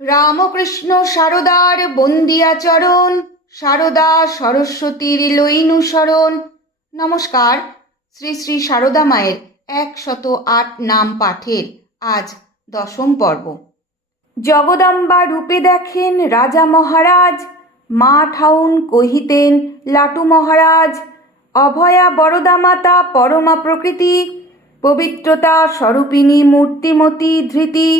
রামকৃষ্ণ সারদার বন্দিয়াচরণ, সারদা সরস্বতীর লৈনুসরণ নমস্কার, শ্রী শ্রী সারদা মায়ের একশত আট নাম পাঠের আজ দশম পর্ব। জগদম্বা রূপে দেখেন রাজা মহারাজ, মা ঠাউন কহিতেন, লাটু মহারাজ, অভয়া বরদা মাতা পরমা প্রকৃতি, পবিত্রতা স্বরূপিণী মূর্তিমতী ধৃতি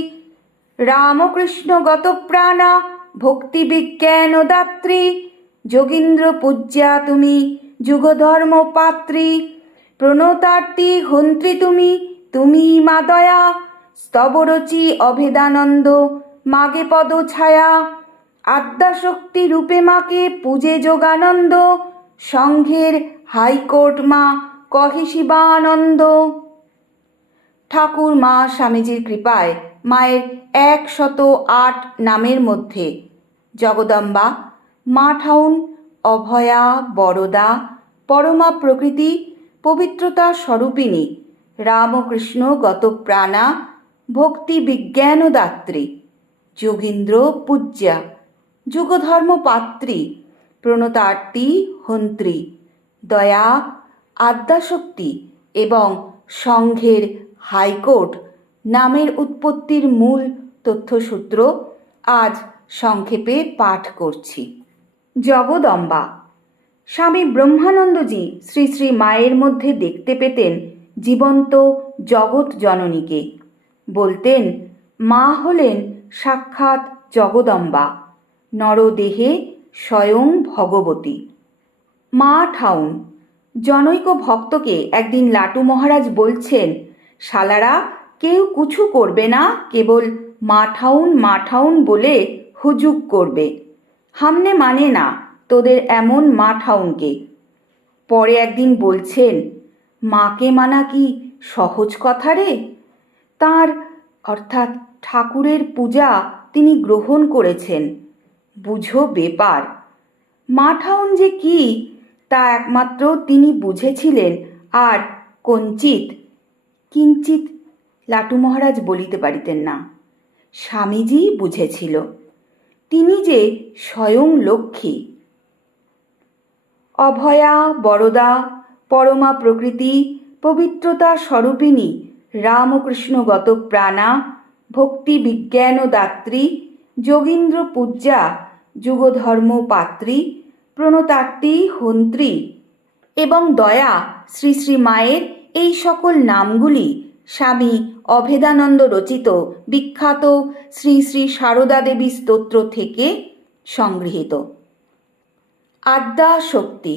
রামকৃষ্ণ গতপ্রাণা, ভক্তি বিজ্ঞান দাত্রী। যোগীন্দ্র পূজ্যা তুমি, যুগধর্ম পাত্রী। প্রণতার্থী হন্ত্রী তুমি তুমি মা দয়া। স্তবরচি অভেদানন্দ, মাগে পদ ছায়া। আদ্যাশক্তি রূপে মাকে পূজে যোগানন্দ। সংঘের হাইকোর্ট মা কহে শিবানন্দ। ঠাকুর মা স্বামীজির কৃপায় মায়ের একশত আট নামের মধ্যে। জগদম্বা মা ঠাউন অভয়া, বরদা, পরমা প্রকৃতি, পবিত্রতা স্বরূপিণী, রামকৃষ্ণ গত প্রাণা ভক্তি বিজ্ঞান দাত্রী, যোগীন্দ্র পূজ্যা, যুগধর্ম পাত্রী প্রণতার্থী হন্ত্রী, দয়া, আদ্যাশক্তি এবং সংঘের হাইকোর্ট নামের উৎপত্তির মূল তথ্যসূত্র আজ সংক্ষেপে পাঠ করছি। জগদম্বা। স্বামী ব্রহ্মানন্দজি শ্রী শ্রী মায়ের মধ্যে দেখতে পেতেন জীবন্ত জগৎ জননীকে। বলতেন, মা হলেন সাক্ষাৎ জগদম্বা, নরদেহে স্বয়ং ভগবতী। মা ঠাউন, জনৈক ভক্তকে একদিন লাটু মহারাজ বলছেন, শালারা কেউ কিছু করবে না, কেবল মাঠাউন মাঠাউন বলে হুজুক করবে। হামনে মানে না তোদের এমন মাঠাউনকে। পরে একদিন বলছেন, মাকে মানা কি সহজ কথা রে? তার অর্থাৎ ঠাকুরের পূজা তিনি গ্রহণ করেছেন। বুঝো বেপার মাঠাউন যে কি তা একমাত্র তিনি বুঝেছিলেন আর কঞ্চিত। কিঞ্চিত লাটু মহারাজ বলিতে পারিতেন না। স্বামীজি বুঝেছিল, তিনি যে স্বয়ং লক্ষ্মী। অভয়া, বরদা, পরমা প্রকৃতি, পবিত্রতা স্বরূপিণী রামকৃষ্ণগত প্রাণা ভক্তি বিজ্ঞান ও দাত্রী, যোগীন্দ্র পূজা যুগধর্ম পাত্রী প্রণতার্থী হন্ত্রী এবং দয়া শ্রী শ্রী মায়ের এই সকল নামগুলি স্বামী অভেদানন্দ রচিত বিখ্যাত শ্রী শ্রী সারদা দেবী স্তোত্র থেকে সংগৃহীত। আদ্যা শক্তি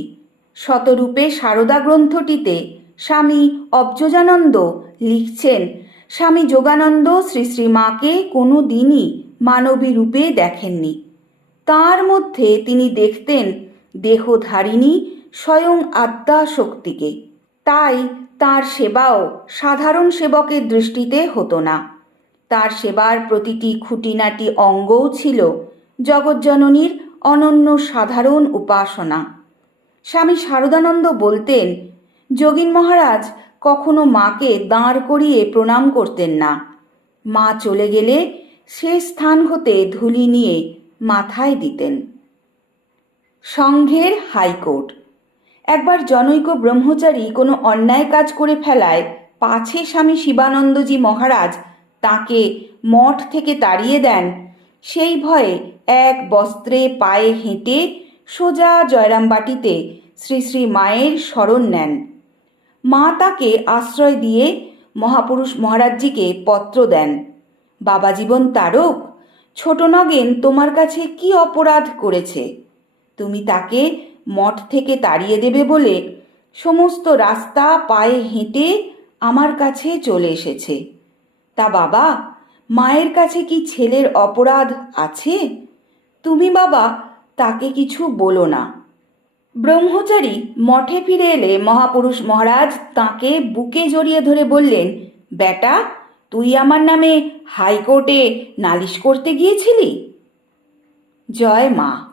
শতরূপে সারদা গ্রন্থটিতে স্বামী অব্জজানন্দ লিখছেন, স্বামী যোগানন্দ শ্রী শ্রী মাকে কোনো দিনই মানবী রূপে দেখেননি। তার মধ্যে তিনি দেখতেন দেহধারিণী স্বয়ং আদ্যা শক্তিকে। তাই তার সেবাও সাধারণ সেবকের দৃষ্টিতে হতো না। তার সেবার প্রতিটি খুঁটিনাটি অঙ্গও ছিল জগজ্জননীর অনন্য সাধারণ উপাসনা। স্বামী শারদানন্দ বলতেন, যোগীন মহারাজ, কখনো মাকে দাঁড় করিয়ে প্রণাম করতেন না। মা চলে গেলে সে স্থান হতে ধুলি নিয়ে মাথায় দিতেন। সংঘের হাইকোর্ট। একবার জনৈক ব্রহ্মচারী কোনো অন্যায় কাজ করে ফেলায় পাছে স্বামী শিবানন্দজি মহারাজ তাকে মঠ থেকে তাড়িয়ে দেন। সেই ভয়ে এক বস্ত্রে পায়ে হেঁটে সোজা জয়রামবাটিতে শ্রী শ্রী মায়ের শরণ নেন। মা তাকে আশ্রয় দিয়ে মহাপুরুষ মহারাজজিকে পত্র দেন। বাবা জীবন তারক, ছোট নগেন তোমার কাছে কি অপরাধ করেছে? তুমি তাকে মঠ থেকে তাড়িয়ে দেবে বলে সমস্ত রাস্তা পায়ে হেঁটে আমার কাছে চলে এসেছে। তা বাবা, মায়ের কাছে কি ছেলের অপরাধ আছে? তুমি বাবা, তাকে কিছু বলো না। ব্রহ্মচারী মঠে ফিরে এলে মহাপুরুষ মহারাজ তাকে বুকে জড়িয়ে ধরে বললেন, বেটা, তুই আমার নামে হাইকোর্টে নালিশ করতে গিয়েছিলি? জয় মা।